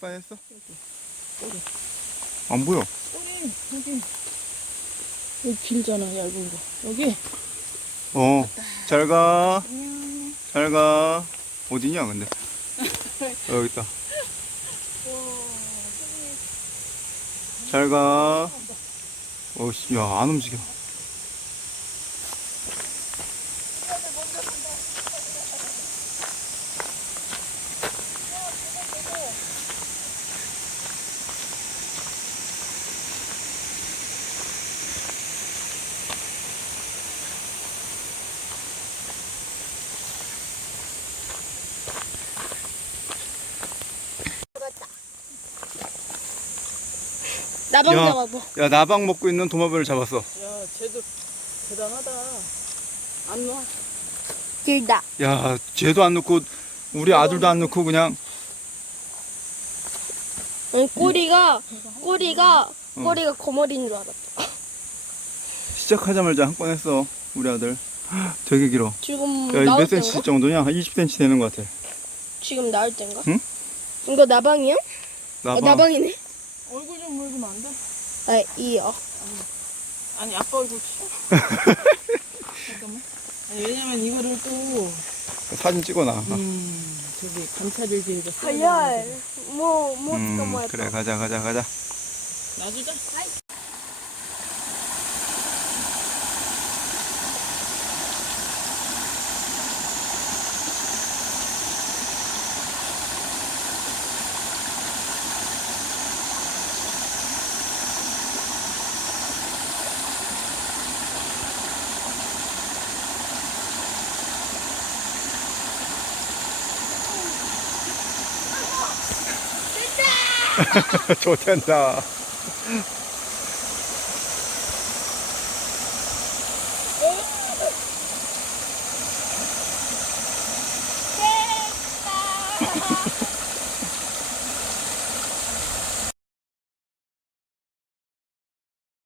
빠졌어? 꼬리. 안 보여. 꼬리 여기 여기 길잖아 얇은 거 여기 어. 잘 가. 안녕 잘 가. 어디냐, 근데? 여기 있다. 잘 가. 어씨, 야, 안 움직여. 나방 야. 잡아봐. 야, 나방 먹고 있는 도마뱀을 잡았어. 야 쟤도 대단하다 안 와. 길다. 야, 쟤도 안 넣고, 우리 아들도 안 넣고, 그냥. 응, 꼬리가 꼬리가 응. 꼬리가 거머리인 줄 알았다. 시작하자마자 한 건 했어. 우리 아들. 헉, 되게 길어. 지금 야, 이 나올 몇 센치 때인가? 정도냐? 한 20cm 되는 것 같아. 지금 나올 때인가? 응? 이거 나방이야? 어, 나방. 나방이네. 얼굴 좀 물으면 안 돼? 아, 이어. 아니 아빠 얼굴 치워 잠깐만 아니 왜냐면 이거를 또 사진 찍어놔. 음, 저기 감찰일 기회가 헐. 뭐, 뭐, 음, 어떡하 뭐 그래, 가자, 가자, 가자. 놔주자 좋댄다. 어?